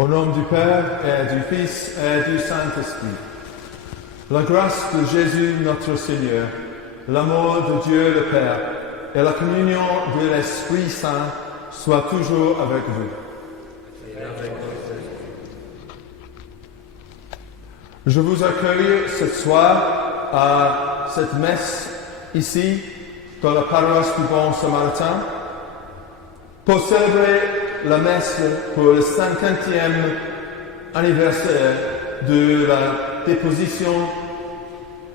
Au nom du Père et du Fils et du Saint-Esprit. La grâce de Jésus notre Seigneur, l'amour de Dieu le Père et la communion de l'Esprit Saint soient toujours avec vous. Je vous accueille ce soir à cette messe ici, dans la paroisse du Bon Samaritain, pour célébrer la messe pour le 50e anniversaire de la déposition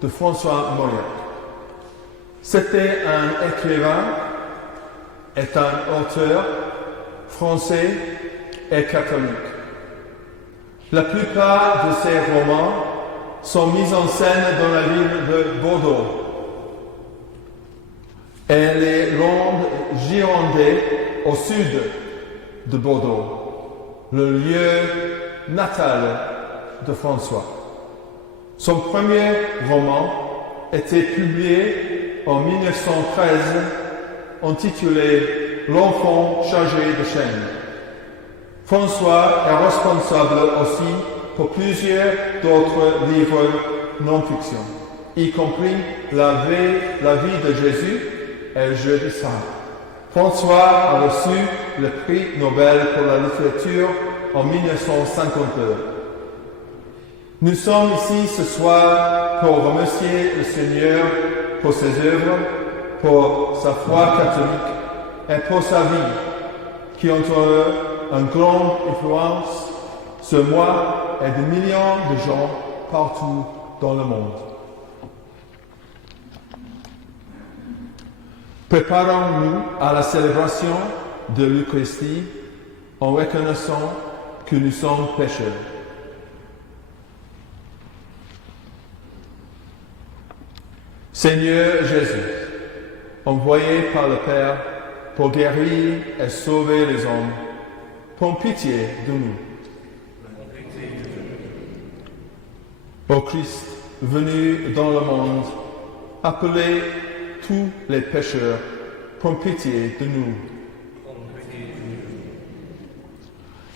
de François Mauriac. C'était un écrivain et un auteur français et catholique. La plupart de ses romans sont mis en scène dans la ville de Bordeaux et les Landes girondées au sud de Bordeaux, le lieu natal de François. Son premier roman était publié en 1913, intitulé « L'enfant chargé de chaînes ». François est responsable aussi pour plusieurs d'autres livres non-fiction, y compris la vie de Jésus et le jeu du sang. François a reçu le prix Nobel pour la littérature en 1952. Nous sommes ici ce soir pour remercier le Seigneur pour ses œuvres, pour sa foi catholique et pour sa vie, qui ont une grande influence sur moi et des millions de gens partout dans le monde. Préparons-nous à la célébration de l'Eucharistie en reconnaissant que nous sommes pécheurs. Seigneur Jésus, envoyé par le Père pour guérir et sauver les hommes, prends pitié de nous. Ô Christ, venu dans le monde, appelez tous les pécheurs, prends pitié de nous.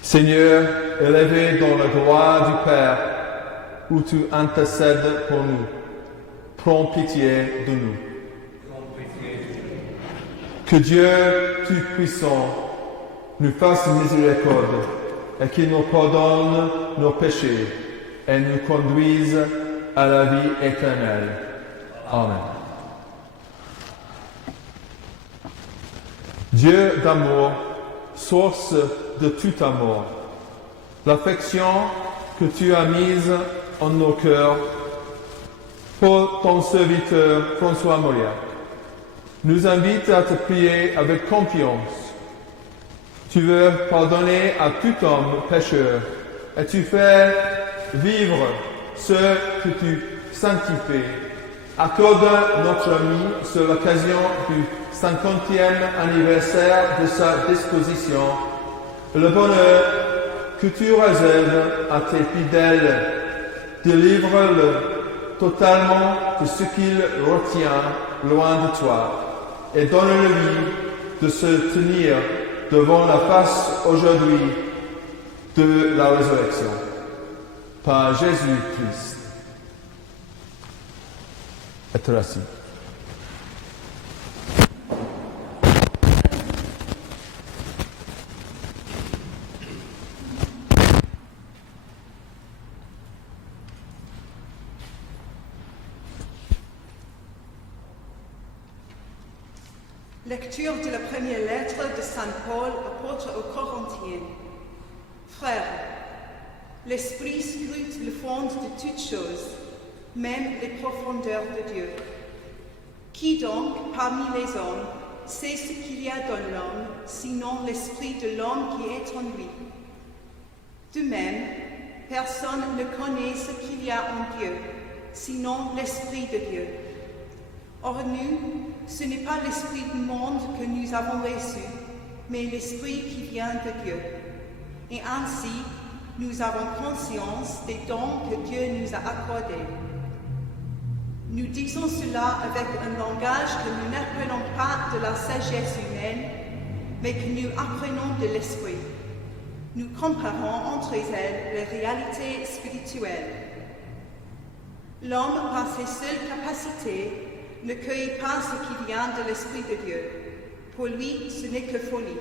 Seigneur, élevé dans la gloire du Père, où tu intercèdes pour nous, prends pitié de nous. Que Dieu Tout-Puissant nous fasse miséricorde et qu'il nous pardonne nos péchés et nous conduise à la vie éternelle. Amen. Dieu d'amour, source de tout amour, l'affection que tu as mise en nos cœurs pour ton serviteur François Mauriac nous invite à te prier avec confiance. Tu veux pardonner à tout homme pécheur et tu fais vivre ceux que tu sanctifies. Accorde notre ami sur l'occasion du 50e anniversaire de sa disposition le bonheur que tu réserves à tes fidèles. Délivre-le totalement de ce qu'il retient loin de toi et donne-lui de se tenir devant la face aujourd'hui de la résurrection. Par Jésus-Christ. Être assis. Lecture de la première lettre de Saint Paul, apôtre aux Corinthiens. Frères, l'Esprit scrute le fond de toutes choses, même les profondeurs de Dieu. Qui donc, parmi les hommes, sait ce qu'il y a dans l'homme, sinon l'esprit de l'homme qui est en lui? De même, personne ne connaît ce qu'il y a en Dieu, sinon l'Esprit de Dieu. Or nous, ce n'est pas l'esprit du monde que nous avons reçu, mais l'esprit qui vient de Dieu. Et ainsi, nous avons conscience des dons que Dieu nous a accordés. Nous disons cela avec un langage que nous n'apprenons pas de la sagesse humaine, mais que nous apprenons de l'esprit. Nous comparons entre elles les réalités spirituelles. L'homme, par ses seules capacités, ne cueille pas ce qui vient de l'Esprit de Dieu. Pour lui, ce n'est que folie.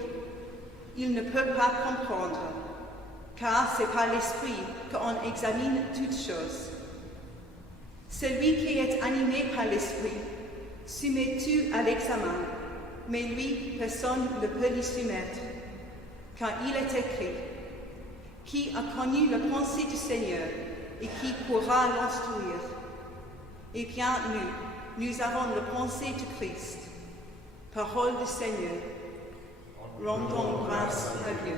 Il ne peut pas comprendre, car c'est par l'Esprit qu'on examine toutes choses. Celui qui est animé par l'Esprit soumet tout à l'examen, mais lui, personne ne peut l'y soumettre, car il est écrit: qui a connu la pensée du Seigneur et qui pourra l'instruire? Eh bien, nous avons la pensée de Christ. Parole du Seigneur. Rendons grâce à Dieu.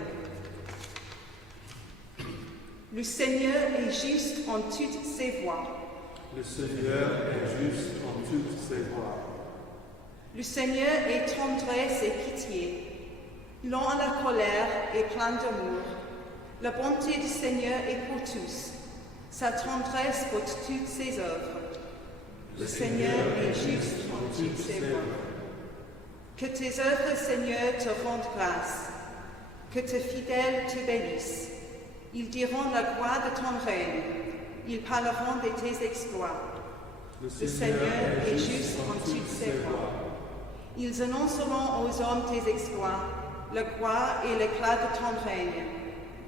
Le Seigneur est juste en toutes ses voies. Le Seigneur est juste en toutes ses voies. Le Seigneur est tendresse et pitié, lent à la colère et plein d'amour. La bonté du Seigneur est pour tous, sa tendresse pour toutes ses œuvres. Le Seigneur est juste en toutes ses voies. Que tes œuvres, Seigneur, te rendent grâce, que tes fidèles te bénissent. Ils diront la gloire de ton règne, ils parleront de tes exploits. Le Seigneur est juste en toutes ses voies. Ils annonceront aux hommes tes exploits, la gloire et l'éclat de ton règne.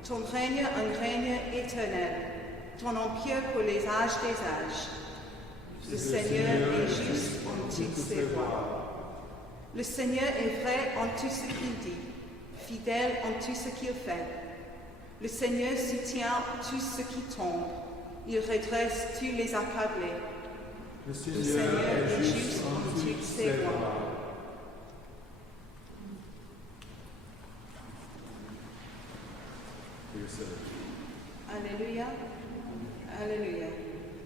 Ton règne, un règne éternel, ton empire pour les âges des âges. Le Seigneur est juste en toutes ses voies. Le Seigneur est vrai en tout ce qu'il dit, fidèle en tout ce qu'il fait. Le Seigneur soutient tous ceux qui tombent, il redresse tous les accablés. Le Seigneur est juste en toutes ses voies. Alléluia, Alléluia.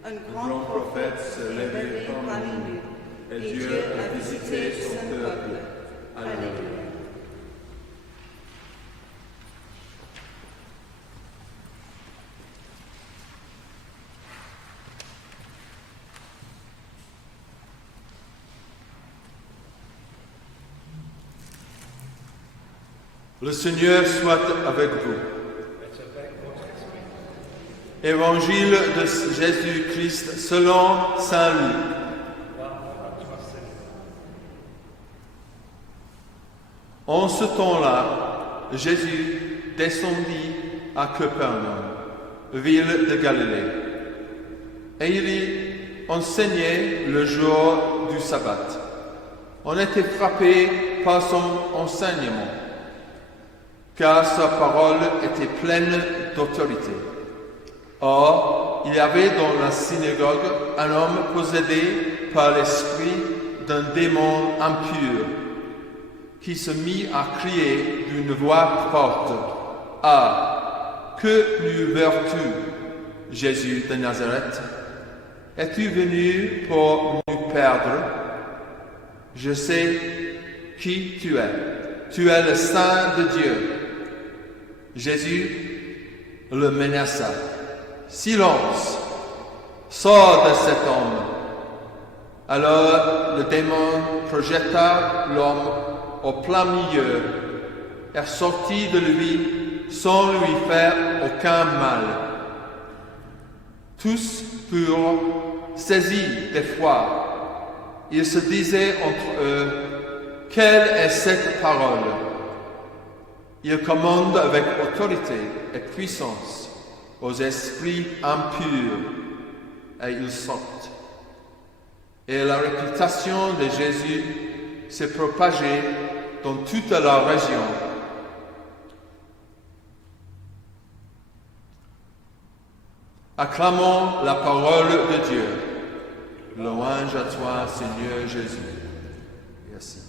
Un grand prophète s'est levé parmi nous, et Dieu a visité son peuple. Alléluia. Le Seigneur soit avec vous. Évangile de Jésus-Christ selon saint Luc. En ce temps-là, Jésus descendit à Capernaum, ville de Galilée, et il y enseignait le jour du sabbat. On était frappé par son enseignement, car sa parole était pleine d'autorité. Or, il y avait dans la synagogue un homme possédé par l'esprit d'un démon impur, qui se mit à crier d'une voix forte: « Ah, que nous veux-tu, Jésus de Nazareth? Es-tu venu pour nous perdre? Je sais qui tu es le Saint de Dieu. » Jésus le menaça. « Silence, sors de cet homme. » Alors le démon projeta l'homme au plein milieu et sortit de lui sans lui faire aucun mal. Tous furent saisis d'effroi. Ils se disaient entre eux: « Quelle est cette parole ?» Il commande avec autorité et puissance aux esprits impurs, et ils sortent. Et la réputation de Jésus s'est propagée dans toute la région. Acclamons la parole de Dieu. Louange à toi, Seigneur Jésus. Merci.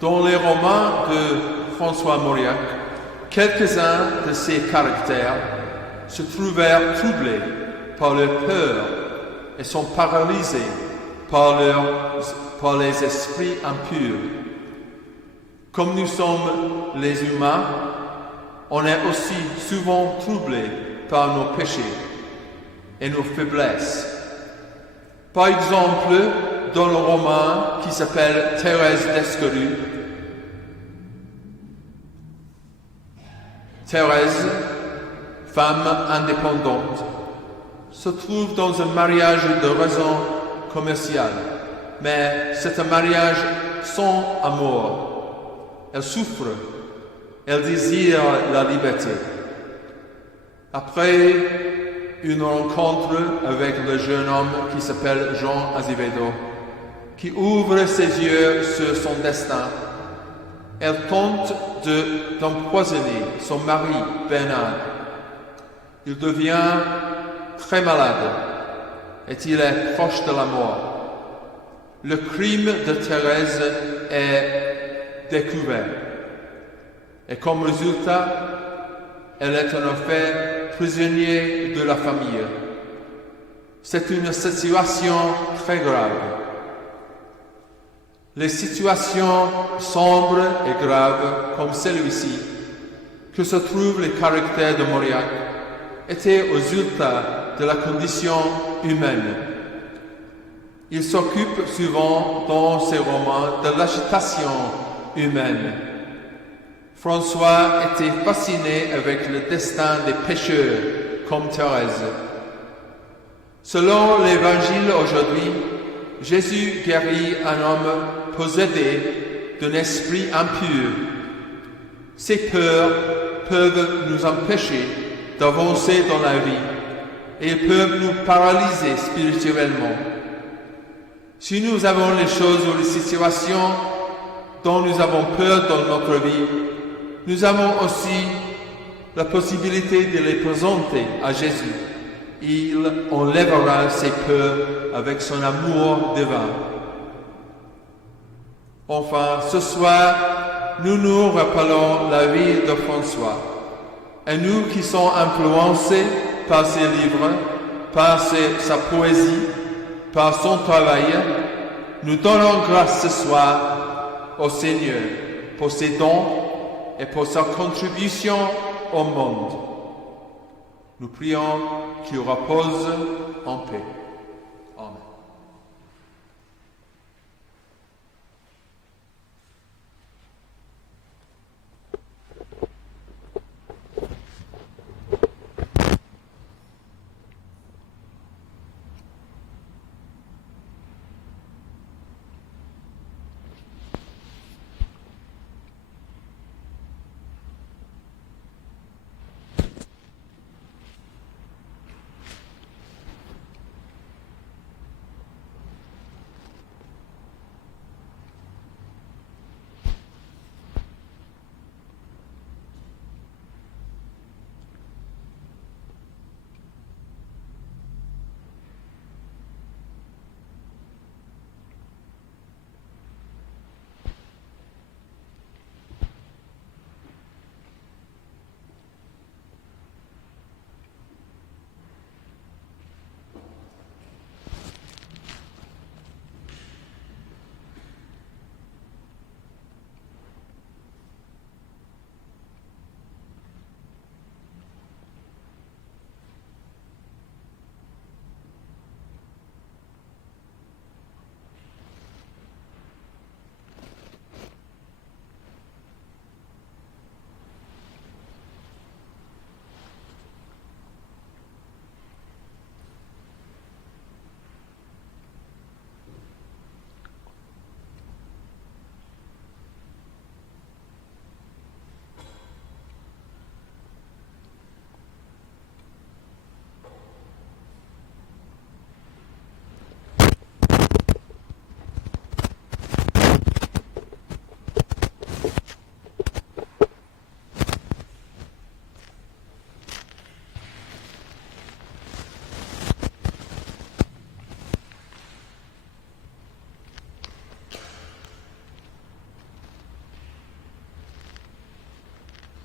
Dans les romans de François Mauriac, quelques-uns de ces caractères se trouvèrent troublés par leur peur et sont paralysés par les esprits impurs. Comme nous sommes les humains, on est aussi souvent troublés par nos péchés et nos faiblesses. Par exemple, dans le roman qui s'appelle Thérèse d'Escorue. Thérèse, femme indépendante, se trouve dans un mariage de raison commerciale, mais c'est un mariage sans amour. Elle souffre, elle désire la liberté. Après une rencontre avec le jeune homme qui s'appelle Jean Azevedo, qui ouvre ses yeux sur son destin, elle tente d'empoisonner son mari Bernard. Il devient très malade et il est proche de la mort. Le crime de Thérèse est découvert et comme résultat, elle est en effet prisonnière de la famille. C'est une situation très grave. Les situations sombres et graves comme celui-ci, que se trouve le caractère de Mauriac, étaient résultat de la condition humaine. Il s'occupe souvent dans ses romans de l'agitation humaine. François était fasciné avec le destin des pécheurs comme Thérèse. Selon l'Évangile aujourd'hui, Jésus guérit un homme possédé d'un esprit impur. Ces peurs peuvent nous empêcher d'avancer dans la vie et peuvent nous paralyser spirituellement. Si nous avons les choses ou les situations dont nous avons peur dans notre vie, nous avons aussi la possibilité de les présenter à Jésus. Il enlèvera ces peurs avec son amour divin. Enfin, ce soir, nous nous rappelons la vie de François. Et nous qui sommes influencés par ses livres, par sa poésie, par son travail, nous donnons grâce ce soir au Seigneur pour ses dons et pour sa contribution au monde. Nous prions qu'il repose en paix. Amen.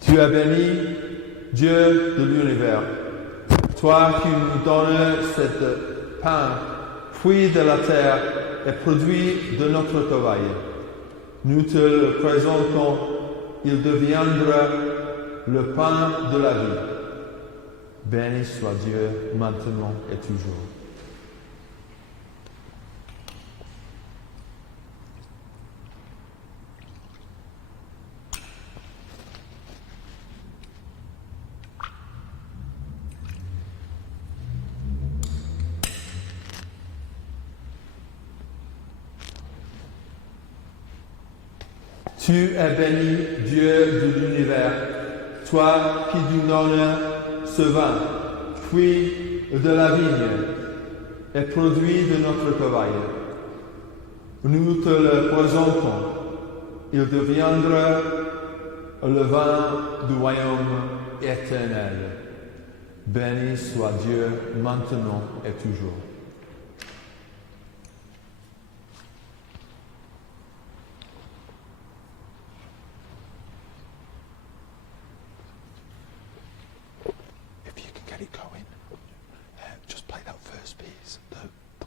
Tu es béni, Dieu de l'univers, toi qui nous donnes cette pain, fruit de la terre et produit de notre travail. Nous te le présentons, il deviendra le pain de la vie. Béni soit Dieu maintenant et toujours. Tu es béni, Dieu de l'univers, toi qui nous donnes ce vin, fruit de la vigne et produit de notre travail. Nous te le présentons. Il deviendra le vin du royaume éternel. Béni soit Dieu maintenant et toujours. If you can get it going, just play that first piece, the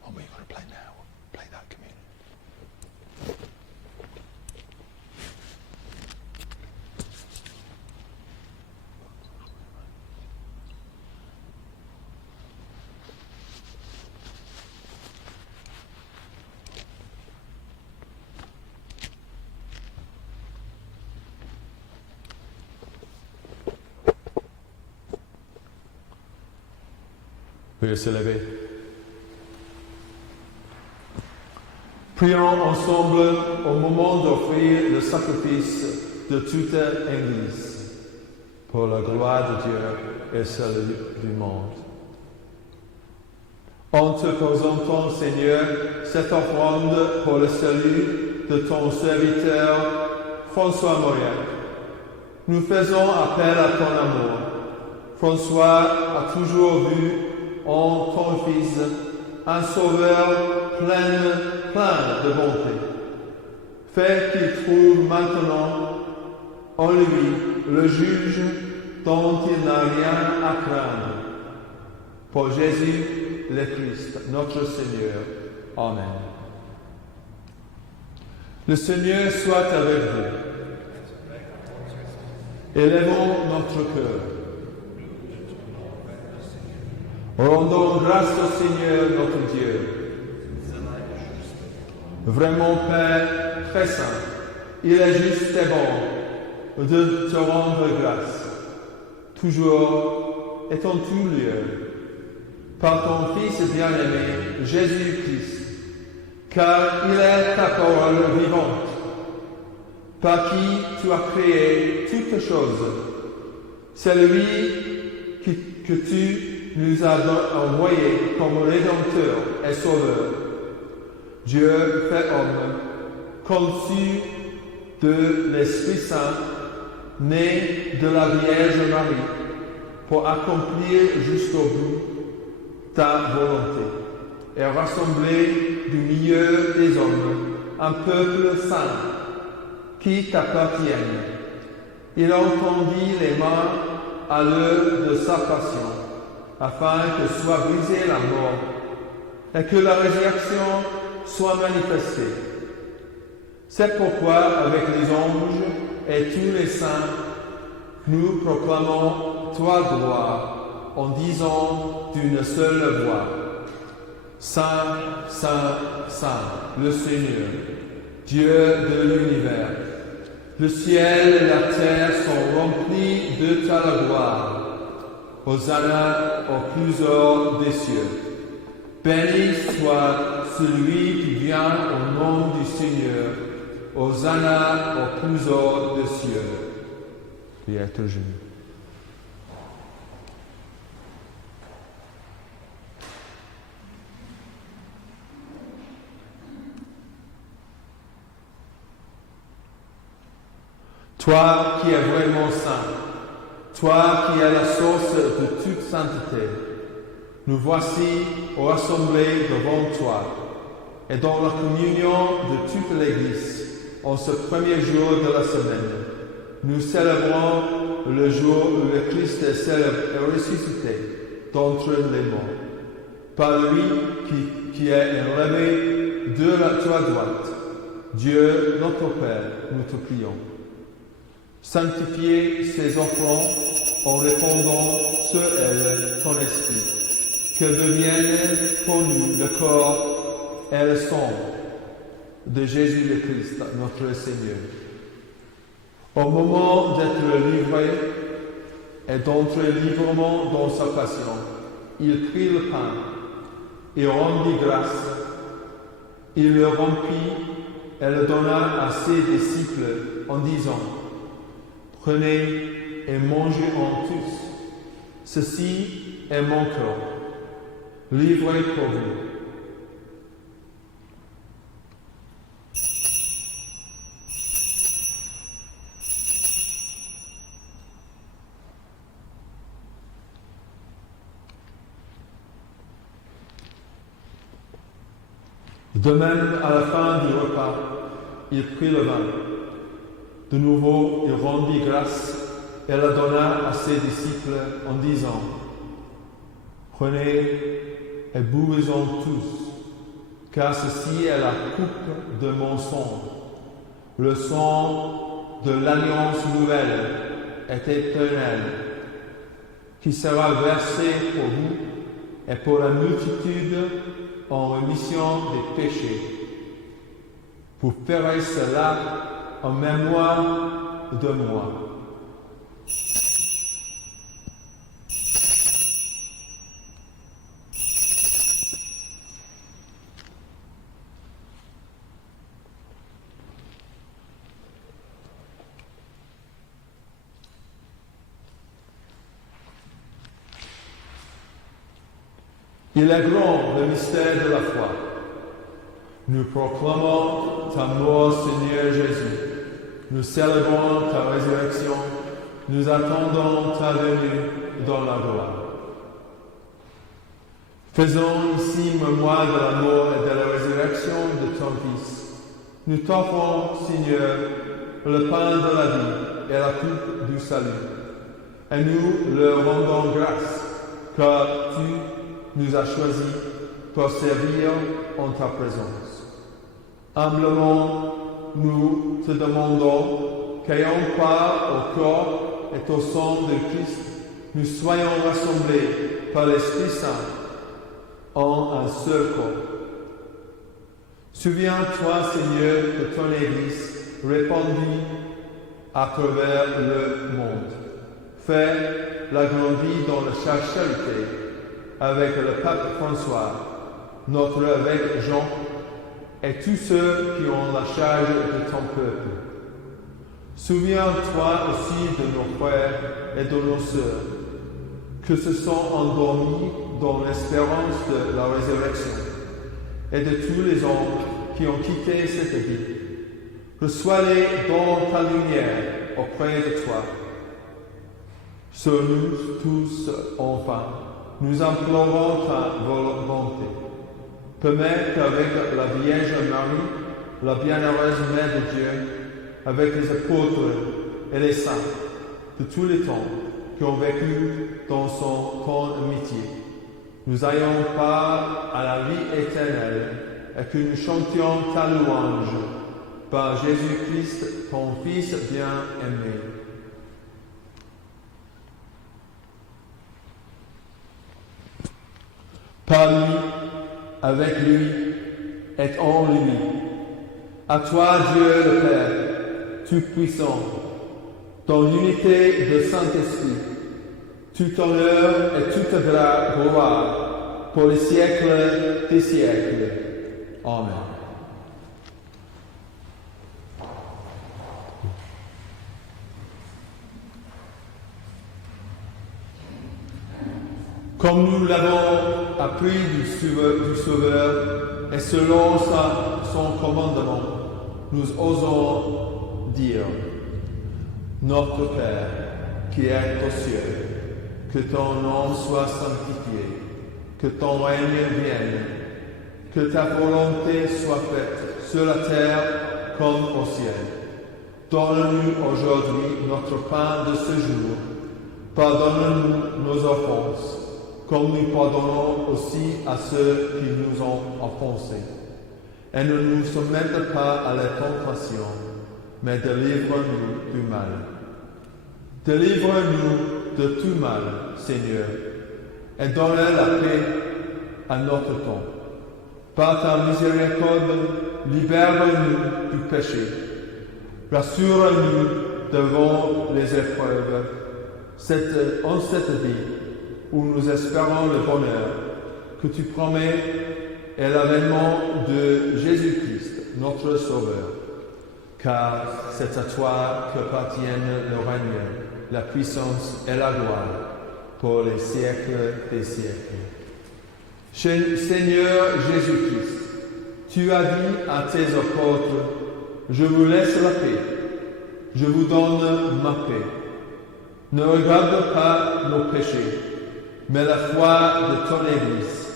one we're going to play now. Play that communion. Veuillez se lever. Prions ensemble au moment d'offrir le sacrifice de toute l'Église pour la gloire de Dieu et celle du monde. En te présentant, Seigneur, cette offrande pour le salut de ton serviteur François Mauriac. Nous faisons appel à ton amour. François a toujours vu en ton Fils un sauveur plein de bonté. Fais qu'il trouve maintenant en lui le juge dont il n'a rien à craindre. Pour Jésus le Christ, notre Seigneur. Amen. Le Seigneur soit avec vous. Élevons notre cœur. Rendons grâce au Seigneur notre Dieu. Vraiment, Père très saint, il est juste et bon de te rendre grâce, toujours et en tout lieu, par ton Fils bien-aimé, Jésus-Christ, car il est ta parole vivante, par qui tu as créé toutes choses. C'est lui que tu nous a envoyé comme Rédempteur et Sauveur. Dieu fait homme, conçu de l'Esprit Saint, né de la Vierge Marie, pour accomplir jusqu'au bout ta volonté et rassembler du milieu des hommes un peuple saint qui t'appartienne. Il entendit les mains à l'heure de sa passion, afin que soit brisée la mort et que la résurrection soit manifestée. C'est pourquoi, avec les anges et tous les saints, nous proclamons toi gloire en disant d'une seule voix: Saint, Saint, Saint, le Seigneur, Dieu de l'univers. Le ciel et la terre sont remplis de ta gloire. Hosanna au plus haut des cieux. Béni soit celui qui vient au nom du Seigneur. Hosanna au plus haut des cieux. Priez à genoux. Toi qui es vraiment saint, toi qui es la source de toute sainteté, nous voici rassemblés devant toi et dans la communion de toute l'Église, en ce premier jour de la semaine, nous célébrons le jour où le Christ est ressuscité d'entre les morts. Par lui qui est élevé de ta droite, Dieu notre Père, nous te prions. Sanctifiez ces offrandes en répandant sur elles ton esprit, qu'elles deviennent pour nous le corps et le sang de Jésus le Christ, notre Seigneur. Au moment d'être livré et d'entrer librement dans sa passion, il prit le pain, il rendit grâce, il le rompit elle le donna à ses disciples en disant, « Prenez et mangez-en tous. Ceci est mon corps, livré pour vous. » De même, à la fin du repas, il prit le vin. De nouveau, il rendit grâce et la donna à ses disciples en disant, « Prenez et buvez-en tous, car ceci est la coupe de mon sang, le sang de l'alliance nouvelle et éternelle, qui sera versé pour vous et pour la multitude en rémission des péchés. Vous ferez cela en mémoire de moi. » Il est grand le mystère de la foi. Nous proclamons ta mort, Seigneur Jésus. Nous célébrons ta résurrection. Nous attendons ta venue dans la gloire. Faisons ici mémoire de la mort et de la résurrection de ton Fils. Nous t'offrons, Seigneur, le pain de la vie et la coupe du salut. Et nous leur rendons grâce, car tu nous as choisis pour servir en ta présence. Humblement, nous te demandons qu'ayant part au corps et au sang de Christ, nous soyons rassemblés par l'Esprit Saint en un seul corps. Souviens-toi, Seigneur, de ton Église répandue à travers le monde. Fais la grandir dans la charité avec le pape François, notre évêque Jean, et tous ceux qui ont la charge de ton peuple. Souviens-toi aussi de nos frères et de nos sœurs, que se sont endormis dans l'espérance de la résurrection, et de tous les hommes qui ont quitté cette vie. Reçois-les dans ta lumière auprès de toi. Sur nous tous, enfin, nous implorons ta volonté. Permets qu'avec la Vierge Marie, la bienheureuse Mère de Dieu, avec les apôtres et les saints de tous les temps qui ont vécu dans son temps amitié, nous ayons part à la vie éternelle et que nous chantions ta louange par Jésus-Christ, ton Fils bien-aimé. Par lui, avec lui, et en lui. À toi, Dieu le Père, Tout-Puissant, dans l'unité de Saint-Esprit, tout honneur et toute gloire pour les siècles des siècles. Amen. Comme nous l'avons appris du Sauveur et selon son commandement, nous osons dire, Notre Père, qui es aux cieux, que ton nom soit sanctifié, que ton règne vienne, que ta volonté soit faite sur la terre comme au ciel. Donne-nous aujourd'hui notre pain de ce jour. Pardonne-nous nos offenses, comme nous pardonnons aussi à ceux qui nous ont offensés. Et ne nous soumette pas à la tentation, mais délivre-nous du mal. Délivre-nous de tout mal, Seigneur, et donne la paix à notre temps. Par ta miséricorde, libère-nous du péché. Rassure-nous devant les épreuves, en cette vie où nous espérons le bonheur que tu promets et l'avènement de Jésus-Christ, notre Sauveur, car c'est à toi qu'appartiennent le règne, la puissance et la gloire pour les siècles des siècles. Seigneur Jésus-Christ, tu as dit à tes apôtres, je vous laisse la paix, je vous donne ma paix. Ne regarde pas nos péchés, mais la foi de ton Église,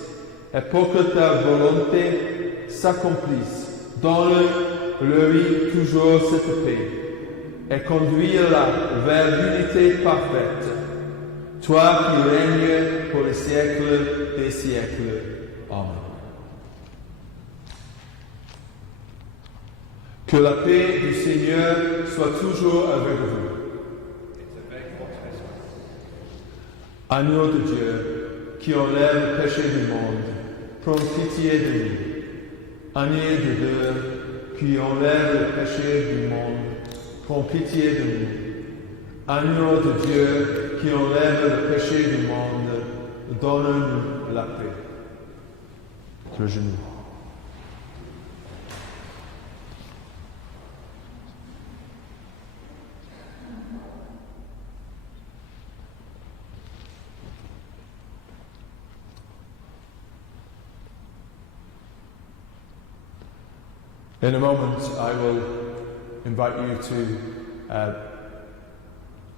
et pour que ta volonté s'accomplisse, donne-lui toujours cette paix, et conduis-la vers l'unité parfaite, toi qui règnes pour les siècles des siècles. Amen. Que la paix du Seigneur soit toujours avec vous. Agneau de Dieu, qui enlève le péché du monde, prends pitié de nous. Agneau de Dieu, qui enlève le péché du monde, prends pitié de nous. Agneau de Dieu, qui enlève le péché du monde, donne-nous la paix. Le genou. In a moment, I will invite you to,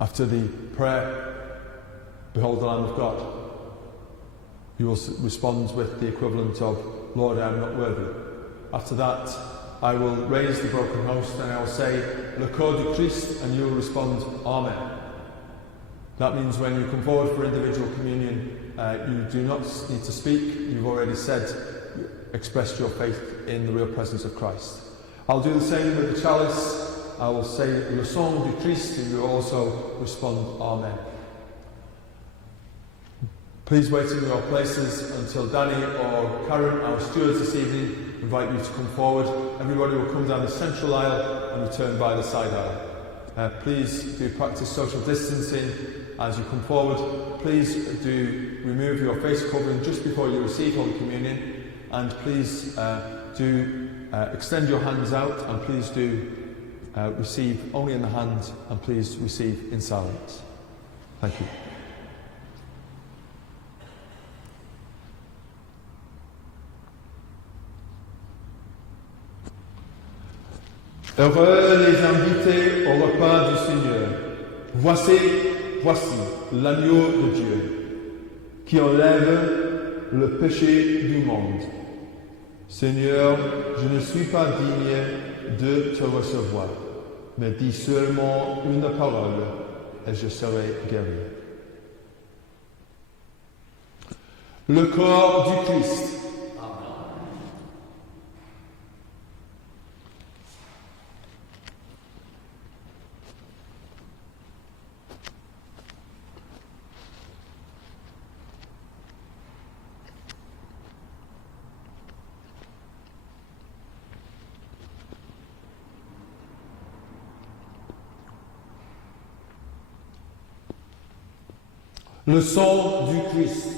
after the prayer, Behold the Lamb of God, you will respond with the equivalent of, Lord, I am not worthy. After that, I will raise the broken host and I will say, Le corps du Christ, and you will respond, Amen. That means when you come forward for individual communion, you do not need to speak, you've already said, expressed your faith in the real presence of Christ. I'll do the same with the chalice. I will say Le sang du Christ, and you will also respond, Amen. Please wait in your places until Danny or Karen, our stewards this evening, invite you to come forward. Everybody will come down the central aisle and return by the side aisle. Please do practice social distancing as you come forward. Please do remove your face covering just before you receive Holy Communion. And please do extend your hands out, and please do receive only in the hand, and please receive in silence. Thank you. Heureux les invités au repas du Seigneur. Voici l'agneau de Dieu qui enlève le péché du monde. Seigneur, je ne suis pas digne de te recevoir, mais dis seulement une parole et je serai guéri. Le corps du Christ. Le sang du Christ.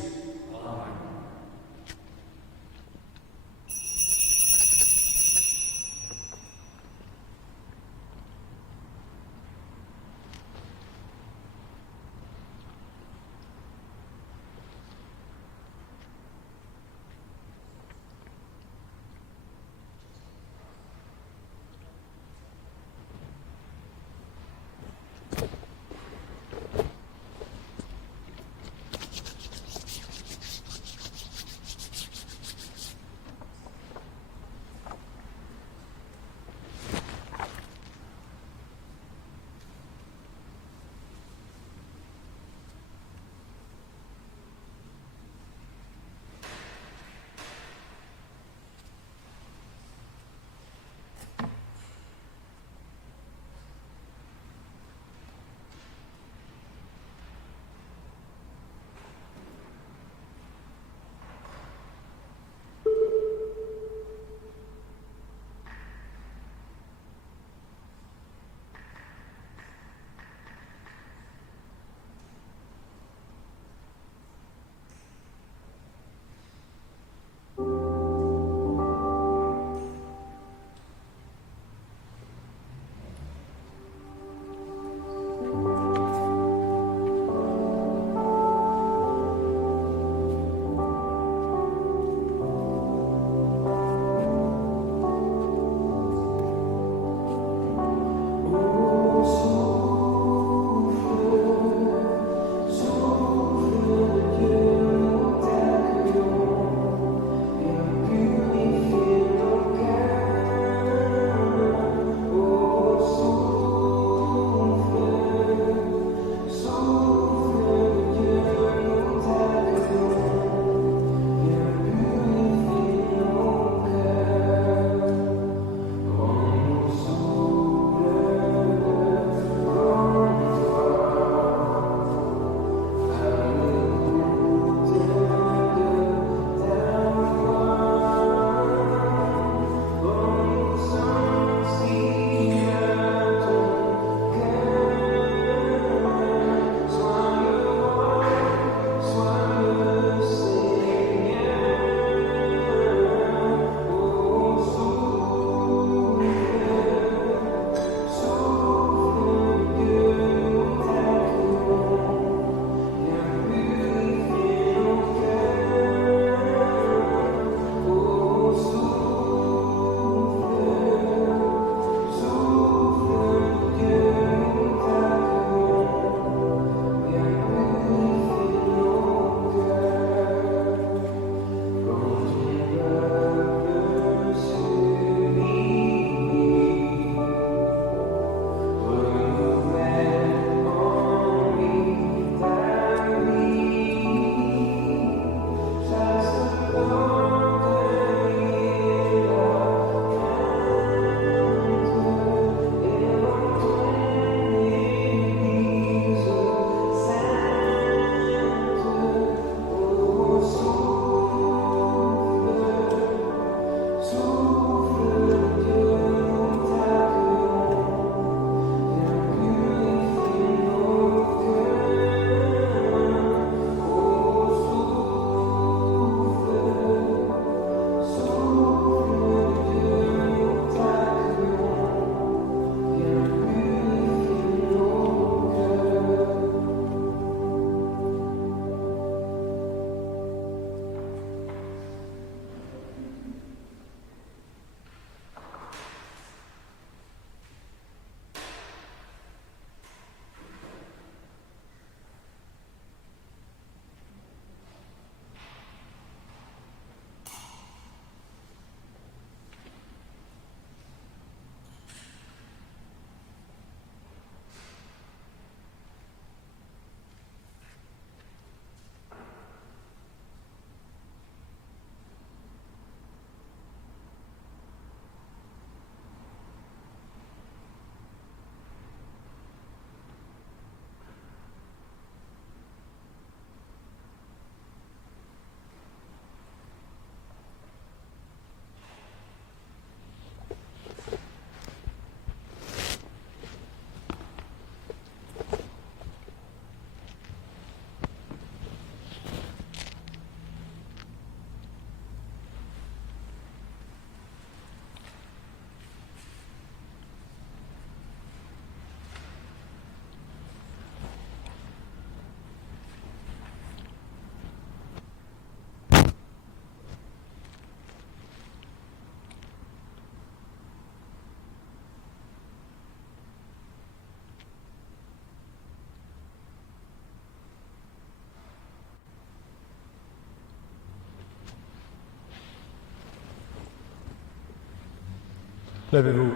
Levez-vous.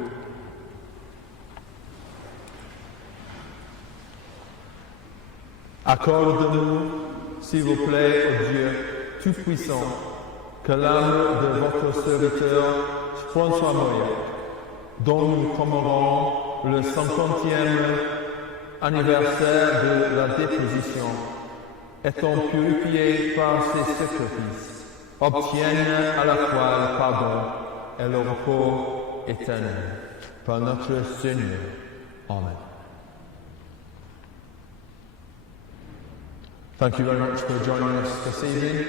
Accorde-nous, s'il vous plaît, ô Dieu Tout-Puissant, que l'âme de votre serviteur François Moya, dont nous commémorons le 50e anniversaire de la déposition, étant purifié par ses sacrifices, obtienne à la fois le pardon et le repos éternel. Par notre Seigneur. Amen. Thank you very much for joining us this evening.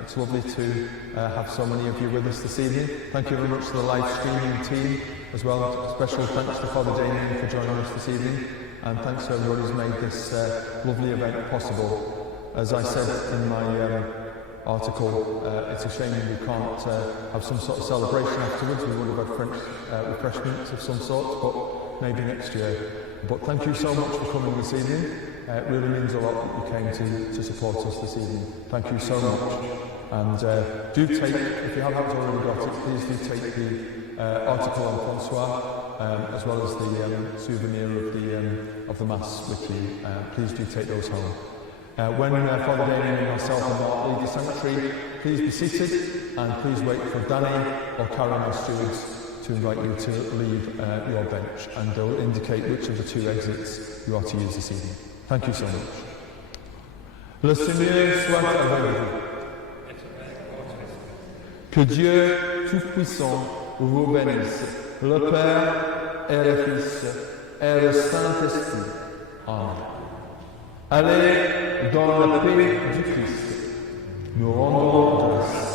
It's lovely to have so many of you with us this evening. Thank you very much to the live streaming team as well. Special thanks to Father Damien for joining us this evening. And thanks to everybody who's made this lovely event possible. As I said in my article, it's a shame we can't have some sort of celebration afterwards. We would have had French refreshments of some sort, but maybe next year. But thank you so much for coming this evening. It really means a lot that you came to support us this evening. Thank you so much. And do take, if you haven't already got it, please do take the article on Francois, as well as the souvenir of the Mass with you. Please do take those home. When Father Damien and myself and Mark leave the sanctuary, please be seated and please wait for Danny or Karen, our stewards, to invite you to leave your bench, and they'll indicate which of the two exits you are to use this evening. Thank you so much. Le Seigneur soit avec vous. Que Dieu Tout-Puissant vous bénisse, le Père et le Fils et le Saint-Esprit. Amen. Allez dans la paix du Christ. Nous rendons grâce.